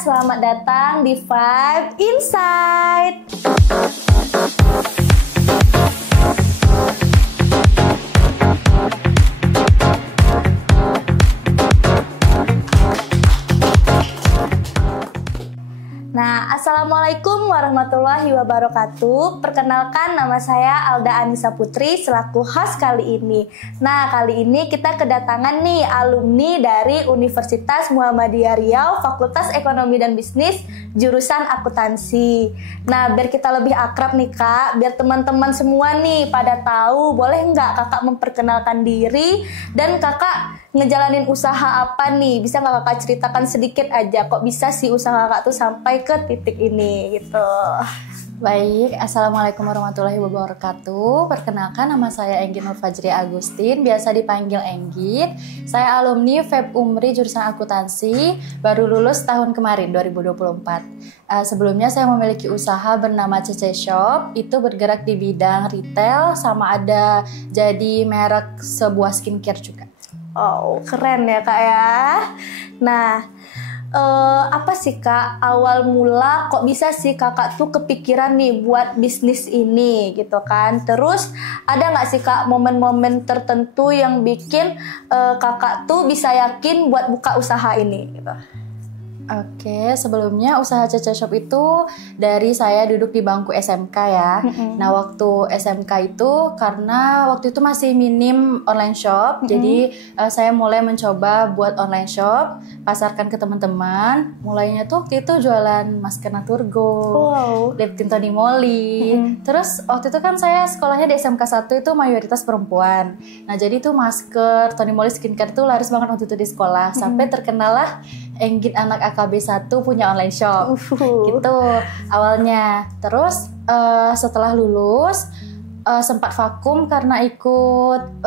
selamat datang di Vibe Insight. Nah, Assalamualaikum warahmatullahi wabarakatuh. Perkenalkan, nama saya Alda Anissa Putri selaku host kali ini. Nah, kali ini kita kedatangan nih alumni dari Universitas Muhammadiyah Riau, Fakultas Ekonomi dan Bisnis, jurusan akuntansi. Nah, biar kita lebih akrab nih Kak, biar teman-teman semua nih pada tahu, boleh nggak Kakak memperkenalkan diri dan Kakak ngejalanin usaha apa nih? Bisa nggak Kakak ceritakan sedikit aja, kok bisa sih usaha Kakak tuh sampai ke titik ini gitu. Baik, Assalamualaikum warahmatullahi wabarakatuh. Perkenalkan, nama saya Enggit Nur Fajri Agustin, biasa dipanggil Enggit. Saya alumni FEB UMRI jurusan akuntansi, baru lulus tahun kemarin 2024. Sebelumnya saya memiliki usaha bernama CC Shop, itu bergerak di bidang retail sama ada jadi merek sebuah skincare juga. Oh, keren ya Kak ya. Nah, apa sih Kak awal mula kok bisa sih Kakak tuh kepikiran nih buat bisnis ini gitu kan? Terus ada nggak sih Kak momen-momen tertentu yang bikin Kakak tuh bisa yakin buat buka usaha ini gitu? Oke, sebelumnya usaha CC Shop itu dari saya duduk di bangku SMK ya. Nah, waktu SMK itu karena waktu itu masih minim online shop, jadi saya mulai mencoba buat online shop, pasarkan ke teman-teman. Mulainya tuh waktu itu jualan masker Naturgo, lip tint Tony Moly. Terus waktu itu kan saya sekolahnya di SMK 1 itu mayoritas perempuan. Nah, jadi tuh masker Tony Moly skincare tuh laris banget waktu itu di sekolah. Sampai terkenal lah Enggit anak AKB 1 punya online shop gitu awalnya. Terus setelah lulus sempat vakum karena ikut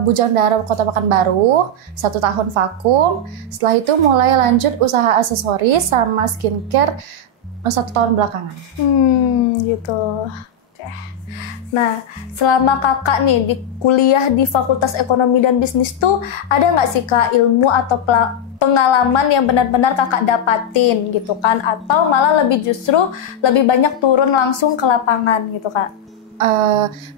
Bujang Dara Kota Pekanbaru 1 tahun vakum. Setelah itu mulai lanjut usaha aksesoris sama skincare 1 tahun belakangan. Gitu. Nah, selama Kakak nih di kuliah di Fakultas Ekonomi dan Bisnis tuh ada nggak sih Kak ilmu atau pengalaman yang benar-benar Kakak dapatin gitu kan? Atau malah justru lebih banyak turun langsung ke lapangan gitu Kak?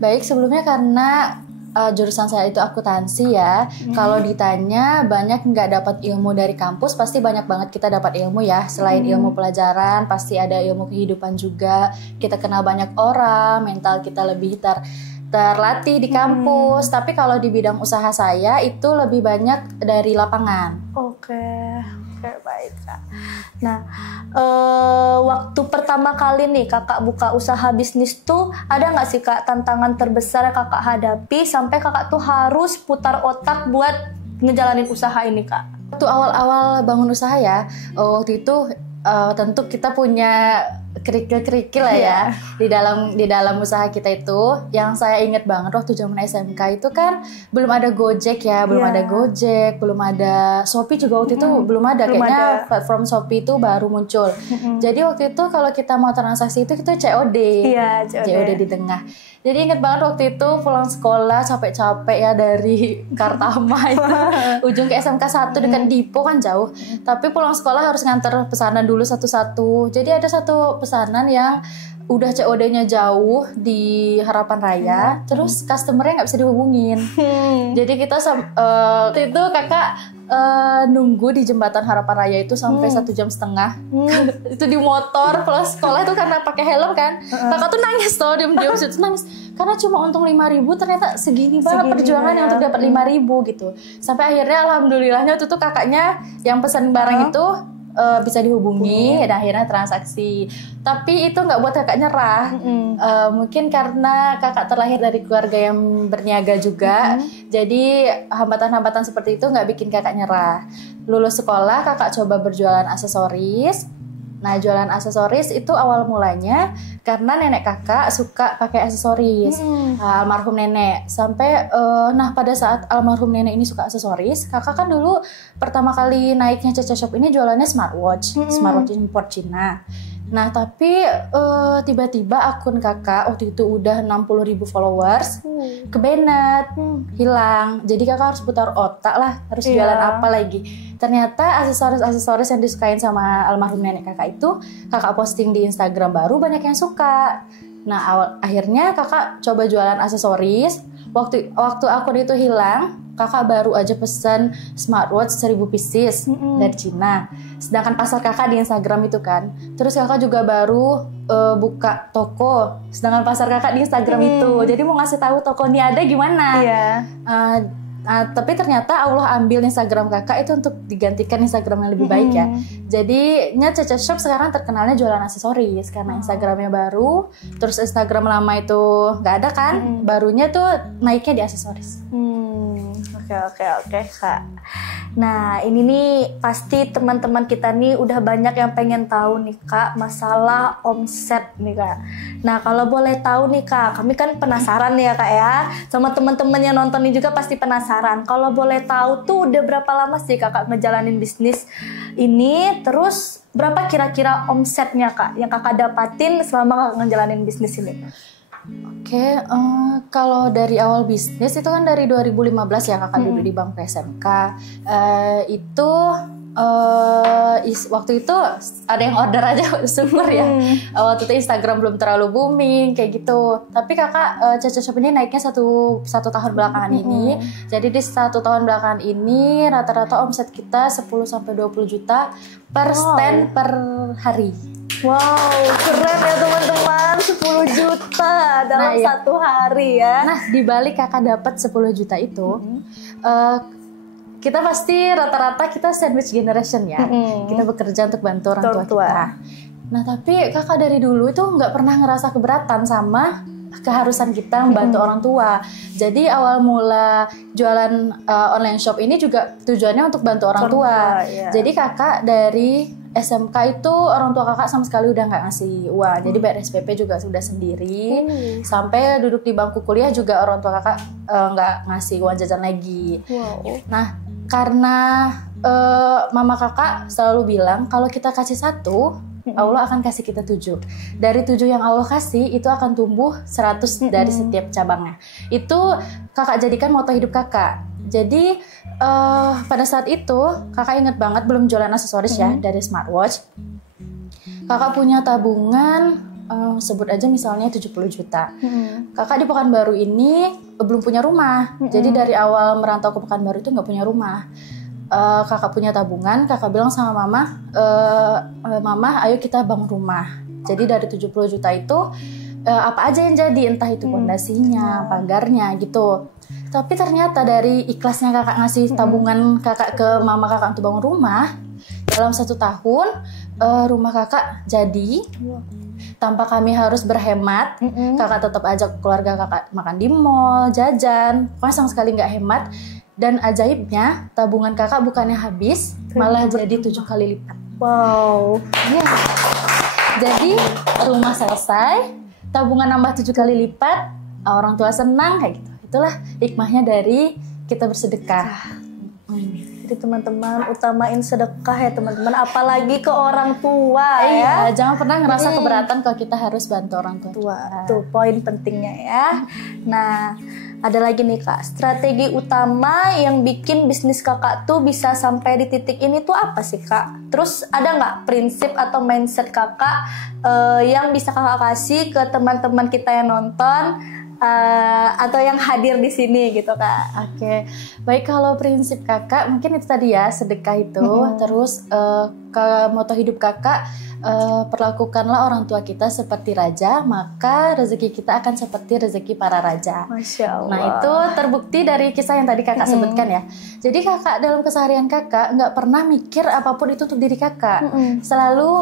Baik, sebelumnya karena jurusan saya itu akuntansi ya. Kalau ditanya banyak nggak dapat ilmu dari kampus, pasti banyak banget kita dapat ilmu ya. Selain ilmu pelajaran, pasti ada ilmu kehidupan juga. Kita kenal banyak orang, mental kita lebih terlatih di kampus. Tapi kalau di bidang usaha saya itu lebih banyak dari lapangan. Oke, baik Kak. Nah, waktu pertama kali nih Kakak buka usaha bisnis tuh ada nggak sih Kak tantangan terbesar yang Kakak hadapi sampai Kakak tuh harus putar otak buat ngejalanin usaha ini Kak? Waktu awal-awal bangun usaha ya, waktu itu tentu kita punya kerikil-kerikil lah ya di dalam usaha kita itu. Yang saya ingat banget waktu zaman SMK itu kan belum ada Gojek ya, belum ada Gojek, belum ada Shopee juga waktu itu belum ada. Kayaknya platform Shopee itu baru muncul. Jadi waktu itu kalau kita mau transaksi itu kita COD. COD di tengah. Jadi ingat banget waktu itu pulang sekolah capek-capek ya dari Kartama itu ujung ke SMK 1 dekat Dipo kan jauh. Tapi pulang sekolah harus nganter pesanan dulu satu-satu. Jadi ada satu pesanan yang udah COD-nya jauh di Harapan Raya, terus customer-nya nggak bisa dihubungin. Jadi kita waktu itu Kakak nunggu di jembatan Harapan Raya itu sampai 1,5 jam. Itu di motor plus sekolah itu karena pakai helm kan. Kakak tuh nangis tuh, diam-diam situ nangis karena cuma untung 5.000 ternyata segini banget perjuangannya untuk dapat 5.000 gitu. Sampai akhirnya alhamdulillahnya itu tuh kakaknya yang pesan barang itu bisa dihubungi dan akhirnya transaksi. Tapi itu nggak buat kakak nyerah. Mungkin karena kakak terlahir dari keluarga yang berniaga juga, jadi hambatan-hambatan seperti itu nggak bikin kakak nyerah. Lulus sekolah kakak coba berjualan aksesoris. Nah, jualan aksesoris itu awal mulanya karena nenek kakak suka pakai aksesoris. Almarhum nenek. Sampai pada saat almarhum nenek ini suka aksesoris, kakak kan dulu pertama kali naiknya CC Shop ini jualannya smartwatch import Cina. Nah tapi tiba-tiba akun kakak waktu itu udah 60.000 followers kebenet, hilang. Jadi kakak harus putar otak lah, harus jualan apa lagi. Ternyata aksesoris yang disukain sama almarhum nenek kakak itu kakak posting di Instagram baru banyak yang suka. Nah akhirnya kakak coba jualan aksesoris. Waktu akun itu hilang, kakak baru aja pesan smartwatch 1000 pieces dari Cina. Sedangkan pasar kakak di Instagram itu kan. Terus kakak juga baru buka toko. Sedangkan pasar kakak di Instagram itu. Jadi mau ngasih tahu toko ini ada gimana. Tapi ternyata Allah ambil Instagram kakak itu untuk digantikan Instagram yang lebih baik ya. Jadinya Caca Shop sekarang terkenalnya jualan aksesoris karena Instagramnya baru. Terus Instagram lama itu nggak ada kan. Barunya tuh naiknya di aksesoris. Oke Kak. Nah ini nih pasti teman-teman kita nih udah banyak yang pengen tahu nih Kak masalah omset nih Kak. Nah kalau boleh tahu nih Kak, kami kan penasaran ya Kak ya, sama teman-teman yang nonton ini juga pasti penasaran. Kalau boleh tahu tuh udah berapa lama sih Kakak ngejalanin bisnis ini, terus berapa kira-kira omsetnya Kak yang Kakak dapatin selama Kakak ngejalanin bisnis ini? Oke, kalau dari awal bisnis itu kan dari 2015 ya kakak duduk di bangku SMK. Waktu itu ada yang order aja syukur ya. Waktu itu Instagram belum terlalu booming kayak gitu. Tapi kakak Caca Shop ini naiknya satu tahun belakangan ini. Jadi di 1 tahun belakangan ini rata-rata omset kita 10-20 juta per stand per hari. Wow, keren ya teman-teman, 10 juta dalam satu hari ya. Nah, di balik kakak dapat 10 juta itu, kita pasti rata-rata kita sandwich generation ya. Kita bekerja untuk bantu orang tua kita. Nah, tapi kakak dari dulu itu nggak pernah ngerasa keberatan sama keharusan kita membantu orang tua. Jadi awal mula jualan online shop ini juga tujuannya untuk bantu orang tua. Jadi kakak dari SMK itu orang tua kakak sama sekali udah nggak ngasih uang. Jadi bayar SPP juga sudah sendiri. Sampai duduk di bangku kuliah juga orang tua kakak nggak ngasih uang jajan lagi. Nah karena mama kakak selalu bilang kalau kita kasih 1, Allah akan kasih kita 7. Dari 7 yang Allah kasih itu akan tumbuh 100 dari setiap cabangnya. Itu kakak jadikan moto hidup kakak. Jadi pada saat itu kakak inget banget belum jualan aksesoris ya dari smartwatch. Kakak punya tabungan sebut aja misalnya 70 juta. Kakak di Pekanbaru ini belum punya rumah. Jadi dari awal merantau ke Pekanbaru itu nggak punya rumah. Kakak punya tabungan, kakak bilang sama mama, mama ayo kita bangun rumah. Jadi dari 70 juta itu apa aja yang jadi, entah itu pondasinya, pagarnya gitu. Tapi ternyata dari ikhlasnya kakak ngasih tabungan kakak ke mama kakak untuk bangun rumah, dalam 1 tahun rumah kakak jadi tanpa kami harus berhemat. Kakak tetap ajak keluarga kakak makan di mall, jajan, pokoknya sama sekali nggak hemat. Dan ajaibnya tabungan kakak bukannya habis, malah jadi 7 kali lipat. Wow. Jadi rumah selesai, tabungan nambah 7 kali lipat, orang tua senang kayak gitu. Itulah hikmahnya dari kita bersedekah. Jadi teman-teman utamain sedekah ya teman-teman, apalagi ke orang tua ya. Jangan pernah ngerasa keberatan kalau kita harus bantu orang tua. Tuh poin pentingnya ya. Nah, ada lagi nih Kak, strategi utama yang bikin bisnis kakak tuh bisa sampai di titik ini tuh apa sih Kak? Terus ada nggak prinsip atau mindset kakak yang bisa kakak kasih ke teman-teman kita yang nonton? Atau yang hadir di sini gitu Kak. Oke, baik, kalau prinsip kakak mungkin itu tadi ya, sedekah itu. Terus ke moto hidup kakak, perlakukanlah orang tua kita seperti raja, maka rezeki kita akan seperti rezeki para raja. Masya Allah. Nah itu terbukti dari kisah yang tadi kakak sebutkan ya. Jadi kakak dalam keseharian kakak nggak pernah mikir apapun itu untuk diri kakak. Selalu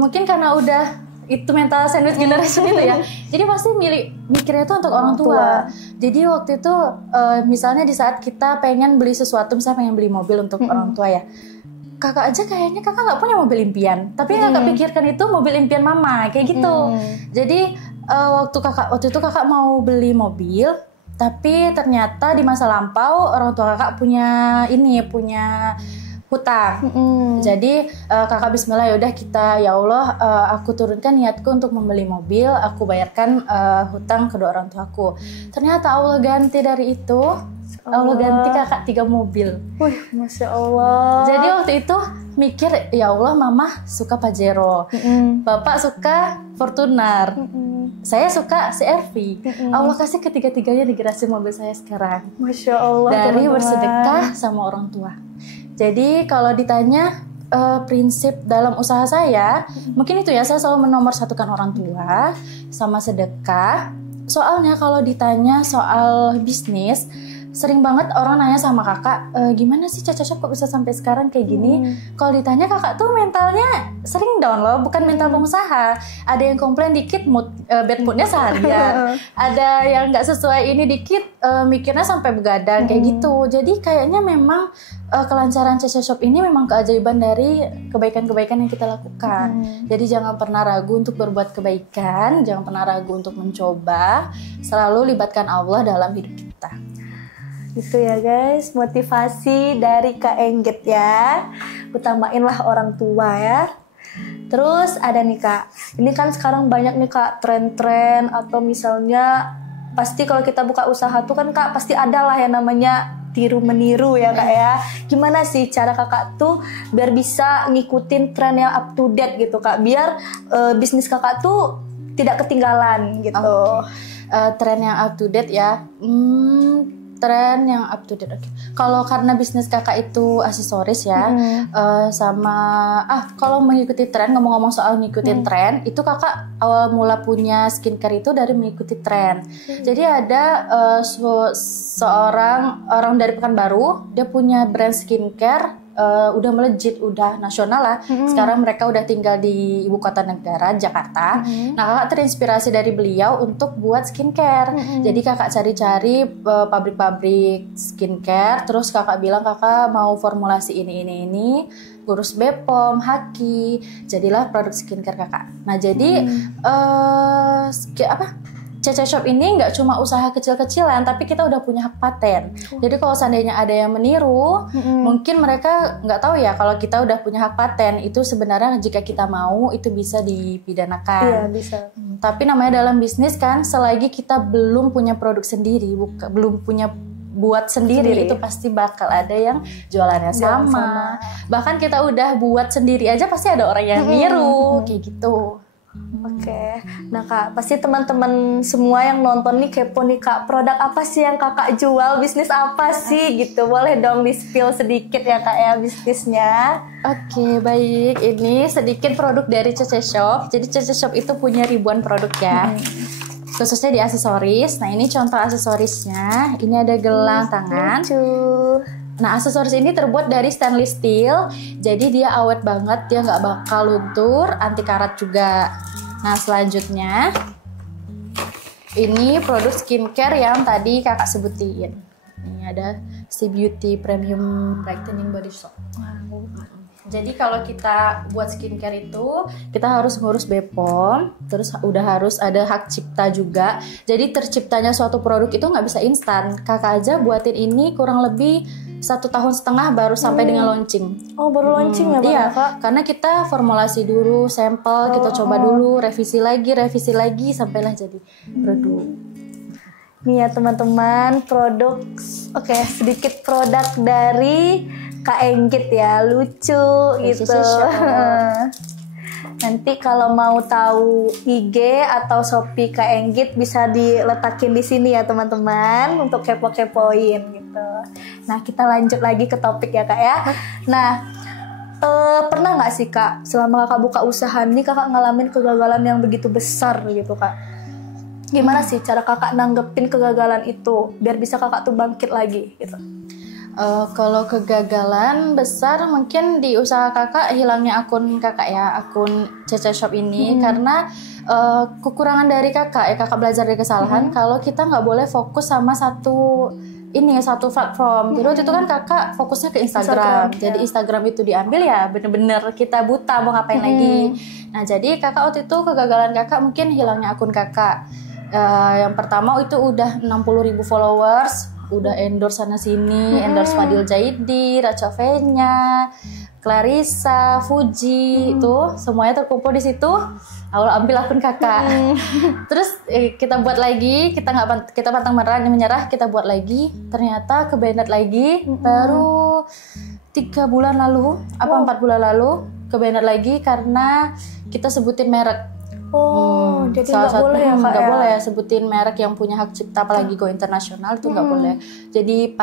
mungkin karena udah itu mental sandwich generation itu ya. Jadi pasti mikirnya itu untuk orang tua. Jadi waktu itu misalnya di saat kita pengen beli sesuatu, misalnya pengen beli mobil untuk orang tua ya. Kakak aja kayaknya kakak nggak punya mobil impian, tapi yang kakak pikirkan itu mobil impian mama kayak gitu. Jadi waktu itu kakak mau beli mobil, tapi ternyata di masa lampau orang tua kakak punya hutang. Jadi kakak Bismillah, yaudah kita, ya Allah, aku turunkan niatku untuk membeli mobil, aku bayarkan hutang kedua orang tuaku. Ternyata Allah ganti dari itu, Allah ganti kakak 3 mobil. Wih, Masya Allah. Jadi waktu itu mikir, ya Allah, mama suka Pajero, bapak suka Fortuner, saya suka CR-V. Allah kasih ketiga-tiganya di garasi mobil saya sekarang. Masya Allah. Dari teman-teman. bersedekah sama orang tua. Jadi kalau ditanya prinsip dalam usaha saya, mungkin itu ya, saya selalu menomorsatukan orang tua sama sedekah. Soalnya kalau ditanya soal bisnis, sering banget orang nanya sama kakak, gimana sih Caca Shop kok bisa sampai sekarang kayak gini? Kalau ditanya kakak tuh mentalnya sering down loh, bukan mental pengusaha. Ada yang komplain dikit, bad moodnya seharian. Ada yang nggak sesuai ini dikit, mikirnya sampai begadang kayak gitu. Jadi kayaknya memang kelancaran Caca Shop ini memang keajaiban dari kebaikan-kebaikan yang kita lakukan. Jadi jangan pernah ragu untuk berbuat kebaikan, jangan pernah ragu untuk mencoba. Selalu libatkan Allah dalam hidup kita. Gitu ya guys, motivasi dari Kak Engget ya. Utamainlah orang tua ya. Terus ada nih Kak, ini kan sekarang banyak nih Kak tren-tren, atau misalnya pasti kalau kita buka usaha tuh kan Kak pasti ada lah yang namanya tiru meniru ya Kak ya. Gimana sih cara Kakak tuh biar bisa ngikutin tren yang up to date gitu Kak, biar bisnis Kakak tuh tidak ketinggalan gitu. Tren yang up to date ya. Tren yang up to date. Kalau karena bisnis kakak itu aksesoris ya, kalau mengikuti tren, ngomong-ngomong soal ngikutin tren, itu kakak awal mula punya skincare itu dari mengikuti tren. Jadi ada seorang orang dari Pekanbaru, dia punya brand skincare. Udah melejit, udah nasional lah. Sekarang mereka udah tinggal di ibu kota negara, Jakarta. Nah, kakak terinspirasi dari beliau untuk buat skincare. Jadi kakak cari-cari pabrik-pabrik skincare. Terus kakak bilang kakak mau formulasi ini. Ngurus Bepom, Haki. Jadilah produk skincare kakak. Nah, jadi Caca Shop ini nggak cuma usaha kecil-kecilan, tapi kita udah punya hak paten. Jadi kalau seandainya ada yang meniru, mungkin mereka nggak tahu ya kalau kita udah punya hak paten. Itu sebenarnya jika kita mau itu bisa dipidanakan. Iya, bisa. Tapi namanya dalam bisnis kan, selagi kita belum punya produk sendiri, belum punya buat sendiri, itu pasti bakal ada yang jualannya sama. Bahkan kita udah buat sendiri aja pasti ada orang yang niru, kayak gitu. Oke, nah Kak, pasti teman-teman semua yang nonton nih kepo nih Kak, produk apa sih yang Kakak jual, bisnis apa sih gitu, boleh dong di-spill sedikit ya Kak ya bisnisnya. Oke, baik, ini sedikit produk dari Caca Shop. Jadi Caca Shop itu punya ribuan produk ya, khususnya di aksesoris. Nah ini contoh aksesorisnya, ini ada gelang tangan. Nah, aksesoris ini terbuat dari stainless steel, jadi dia awet banget, dia nggak bakal luntur, anti karat juga. Nah, selanjutnya ini produk skincare yang tadi kakak sebutin. Ini ada si Beauty Premium Brightening Body Soap. Jadi kalau kita buat skincare itu, kita harus ngurus Bepom, terus udah harus ada hak cipta juga. Jadi terciptanya suatu produk itu nggak bisa instan. Kakak aja buatin ini kurang lebih 1,5 tahun baru sampai dengan launching. Oh, baru launching ya Pak? Iya, karena kita formulasi dulu, sampel, kita coba dulu, revisi lagi, sampailah jadi produk. Nih ya teman-teman, produk, sedikit produk dari Kak Engget ya, lucu gitu. Nanti kalau mau tahu IG atau Shopee Kak Engget bisa diletakin di sini ya teman-teman untuk kepo-kepoin gitu. Nah kita lanjut lagi ke topik ya Kak ya. Nah pernah nggak sih Kak selama Kakak buka usaha ini Kakak ngalamin kegagalan yang begitu besar gitu Kak? Gimana sih cara Kakak nanggepin kegagalan itu biar bisa Kakak tuh bangkit lagi gitu? Kalau kegagalan besar mungkin di usaha kakak hilangnya akun kakak ya, akun Caca Shop ini karena kekurangan dari kakak ya, kakak belajar dari kesalahan. Kalau kita nggak boleh fokus sama satu platform. Jadi waktu itu kan kakak fokusnya ke Instagram. Jadi Instagram itu diambil ya bener-bener kita buta mau ngapain lagi. Nah jadi kakak waktu itu kegagalan kakak mungkin hilangnya akun kakak. Yang pertama itu udah 60.000 followers, udah endorse sana sini, endorse Fadil Jaidi, Racha Fenya, Clarissa, Fuji, itu semuanya terkumpul di situ. Awal ambil akun kakak. Terus kita buat lagi, kita pantang menyerah, kita buat lagi. Ternyata kebanet lagi. Baru 3 bulan lalu, 4 bulan lalu kebanet lagi karena kita sebutin merek. Jadi nggak boleh ya Kak? Nggak boleh ya sebutin merek yang punya hak cipta, apalagi go internasional itu nggak boleh. Jadi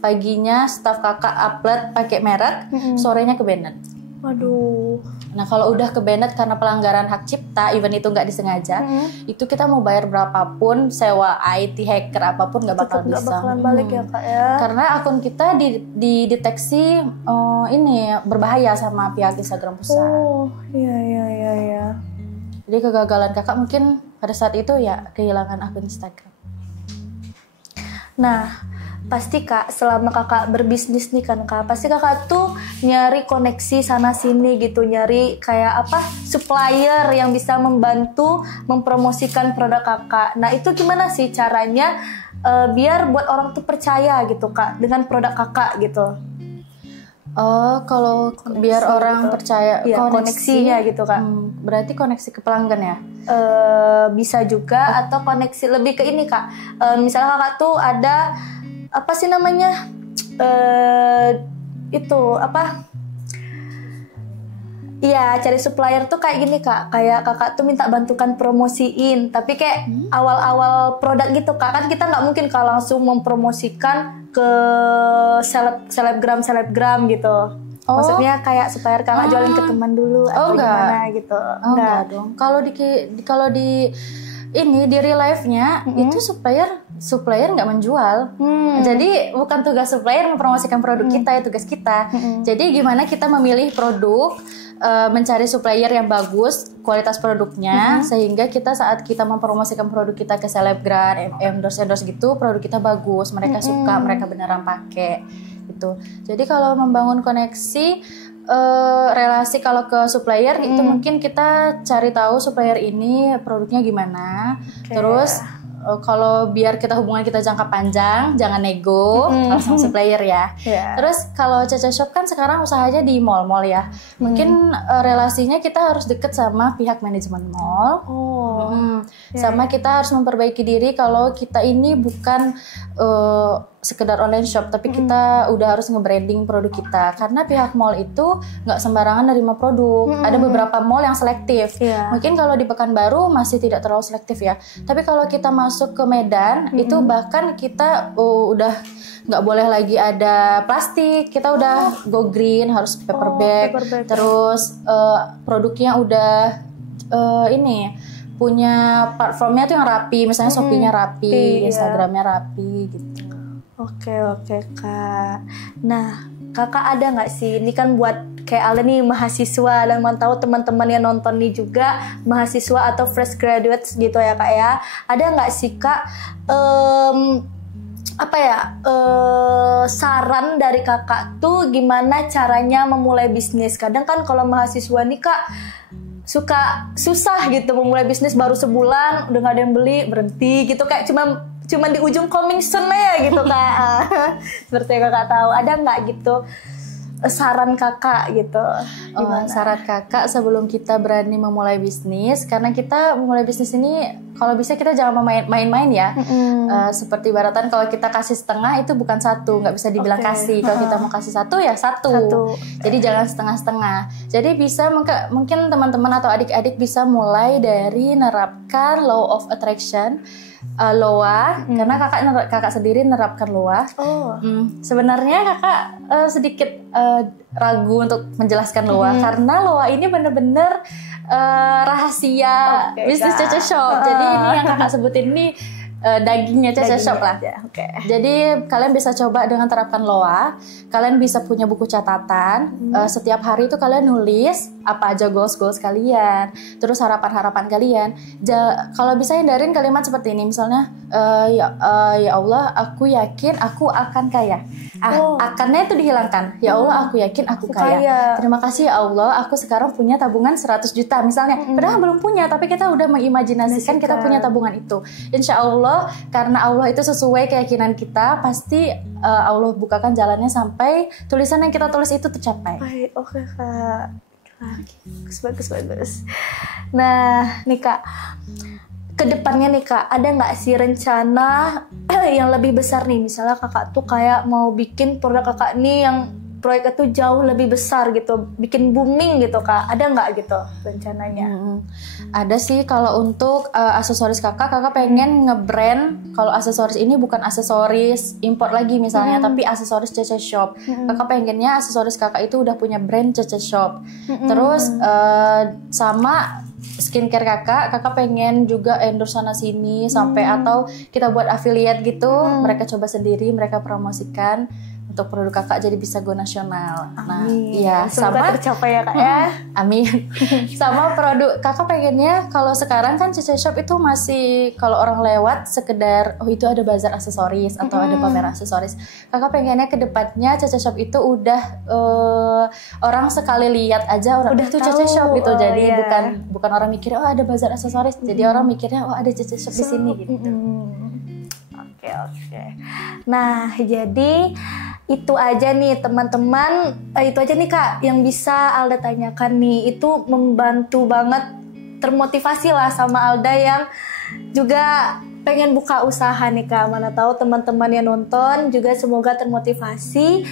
paginya staff kakak upload pakai merek, sorenya kebanet. Waduh. Nah kalau udah kebanet karena pelanggaran hak cipta, even itu nggak disengaja, itu kita mau bayar berapapun, sewa IT hacker apapun nggak bakal bisa. Nggak bakalan balik ya Kak ya? Karena akun kita dideteksi ini berbahaya sama pihak Instagram pusat. Oh iya. Jadi kegagalan kakak mungkin pada saat itu ya kehilangan akun Instagram. Nah, pasti Kak selama kakak berbisnis nih kan Kak, pasti kakak tuh nyari koneksi sana sini gitu, nyari kayak apa supplier yang bisa membantu mempromosikan produk kakak. Nah itu gimana sih caranya biar buat orang tuh percaya gitu Kak dengan produk kakak gitu? Kalau biar orang percaya, koneksinya gitu Kak. Berarti koneksi ke pelanggan ya? Bisa juga atau koneksi lebih ke ini Kak. Misalnya kakak tuh ada apa sih namanya? Itu apa? Iya, cari supplier tuh kayak gini Kak. Kayak kakak tuh minta bantukan promosiin, tapi kayak awal-awal produk gitu Kak. Kan kita nggak mungkin Kak langsung mempromosikan ke selebgram gitu. Maksudnya kayak supplier kakak jualin ke teman dulu atau gimana gitu. Enggak dong. Kalau di real life-nya itu supplier nggak menjual. Jadi bukan tugas supplier mempromosikan produk kita, ya tugas kita. Jadi gimana kita memilih produk, mencari supplier yang bagus kualitas produknya, sehingga kita saat kita mempromosikan produk kita ke selebgram, endorse gitu, produk kita bagus, mereka suka, mereka beneran pakai gitu. Jadi kalau membangun koneksi, relasi kalau ke supplier itu mungkin kita cari tahu supplier ini produknya gimana. Terus kalau biar kita hubungan kita jangka panjang, jangan nego kalau sama supplier ya. Terus kalau Caca Shop kan sekarang usahanya di mall-mall ya. Mungkin relasinya kita harus deket sama pihak manajemen mall. Sama kita harus memperbaiki diri kalau kita ini bukan sekedar online shop, tapi kita udah harus nge-branding produk kita. Karena pihak mall itu nggak sembarangan nerima produk. Ada beberapa mall yang selektif. Mungkin kalau di Pekanbaru masih tidak terlalu selektif ya. Tapi kalau kita masuk ke Medan, itu bahkan kita udah nggak boleh lagi ada plastik. Kita udah go green, harus paper bag. Terus produknya udah ini punya platformnya tuh yang rapi. Misalnya Shopee-nya rapi, Instagram-nya rapi gitu. Oke Kak. Nah kakak ada nggak sih, ini kan buat kayak Alda nih mahasiswa, dan mau tahu teman-teman yang nonton nih juga mahasiswa atau fresh graduates gitu ya Kak ya. Ada nggak sih Kak saran dari kakak tuh gimana caranya memulai bisnis? Kadang kan kalau mahasiswa nih Kak susah gitu memulai bisnis, baru sebulan udah nggak ada yang beli, berhenti gitu, kayak cuma di ujung coming soon ya gitu Kak. Seperti yang kakak tahu, ada nggak gitu saran kakak gitu? Saran kakak sebelum kita berani memulai bisnis, karena kita memulai bisnis ini kalau bisa kita jangan main-main ya. Seperti ibaratan kalau kita kasih setengah itu bukan satu, nggak bisa dibilang kasih. Kalau kita mau kasih satu ya satu. Jadi jangan setengah-setengah. Jadi bisa mungkin teman-teman atau adik-adik bisa mulai dari nerapkan law of attraction. LOA, karena kakak sendiri nerapkan LOA. Sebenarnya kakak sedikit ragu untuk menjelaskan LOA, karena LOA ini benar-benar rahasia bisnis Caca Shop. Jadi ini yang kakak sebutin ini dagingnya Caca Shop lah. Jadi kalian bisa coba dengan terapkan LOA. Kalian bisa punya buku catatan. Setiap hari itu kalian nulis apa aja goals kalian, terus harapan-harapan kalian. Kalau bisa hindarin kalimat seperti ini, misalnya ya Allah, aku yakin aku akan kaya. Akannya itu dihilangkan. Ya Allah, aku yakin aku kaya. Terima kasih ya Allah, aku sekarang punya tabungan 100 juta misalnya. Padahal belum punya, tapi kita udah mengimajinasikan kita punya tabungan itu. Insya Allah, karena Allah itu sesuai keyakinan kita, pasti Allah bukakan jalannya sampai tulisan yang kita tulis itu tercapai. Baik, oke Kak. Bagus. Nah, nih Kak, kedepannya nih Kak, ada nggak sih rencana yang lebih besar nih? Misalnya Kakak tuh kayak mau bikin produk Kakak nih yang proyeknya tuh jauh lebih besar gitu, bikin booming gitu Kak. Ada nggak gitu rencananya? Ada sih, kalau untuk aksesoris kakak pengen nge-brand. Kalau aksesoris ini bukan aksesoris import lagi misalnya, tapi aksesoris Cece Shop. Kakak pengennya aksesoris kakak itu udah punya brand Cece Shop. Terus sama skincare kakak pengen juga endorse sana sini sampai atau kita buat affiliate gitu. Mereka coba sendiri, mereka promosikan untuk produk kakak jadi bisa go nasional. Nah, iya, sama tercapai ya Kak ya. Amin. Sama produk kakak pengennya, kalau sekarang kan Cece Shop itu masih kalau orang lewat sekedar itu ada bazar aksesoris atau ada pamer aksesoris. Kakak pengennya ke depannya Cece Shop itu udah orang sekali lihat aja orang udah itu Cece Shop gitu. Jadi iya. bukan orang mikir oh ada bazar aksesoris. Jadi orang mikirnya oh ada Cece Shop di sini gitu. Oke. Nah, jadi itu aja nih teman-teman, itu aja nih Kak yang bisa Alda tanyakan nih. Itu membantu banget, termotivasi lah sama Alda yang juga pengen buka usaha nih Kak. Mana tahu teman-teman yang nonton juga semoga termotivasi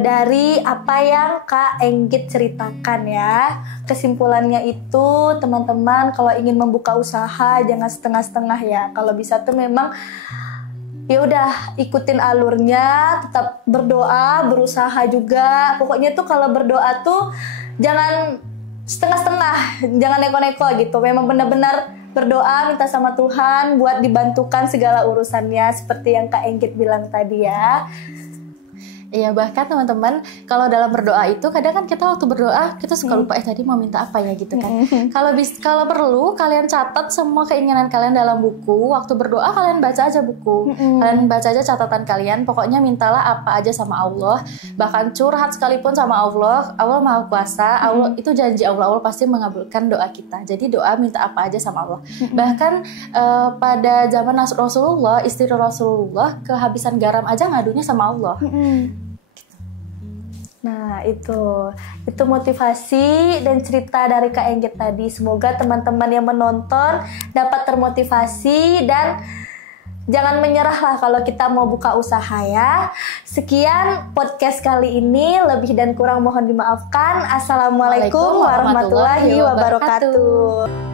dari apa yang Kak Enggit ceritakan ya. Kesimpulannya itu teman-teman, kalau ingin membuka usaha jangan setengah-setengah ya. Kalau bisa tuh memang ya udah ikutin alurnya, tetap berdoa, berusaha juga. Pokoknya tuh kalau berdoa tuh jangan setengah-setengah, jangan neko-neko gitu. Memang benar-benar berdoa, minta sama Tuhan buat dibantukan segala urusannya seperti yang Kak Enggit bilang tadi ya. Iya, bahkan teman-teman kalau dalam berdoa itu kadang kan kita waktu berdoa kita suka lupa tadi mau minta apa ya gitu kan. Kalau perlu kalian catat semua keinginan kalian dalam buku. Waktu berdoa kalian baca aja buku. Kalian baca aja catatan kalian. Pokoknya mintalah apa aja sama Allah. Bahkan curhat sekalipun sama Allah. Allah Maha Kuasa. Allah itu janji Allah. Allah pasti mengabulkan doa kita. Jadi doa minta apa aja sama Allah. Bahkan pada zaman Rasulullah, istri Rasulullah kehabisan garam aja ngadunya sama Allah. Nah itu motivasi dan cerita dari Kak Enggit tadi. Semoga teman-teman yang menonton dapat termotivasi dan jangan menyerah lah kalau kita mau buka usaha ya. Sekian podcast kali ini, lebih dan kurang mohon dimaafkan. Assalamualaikum warahmatullahi wabarakatuh.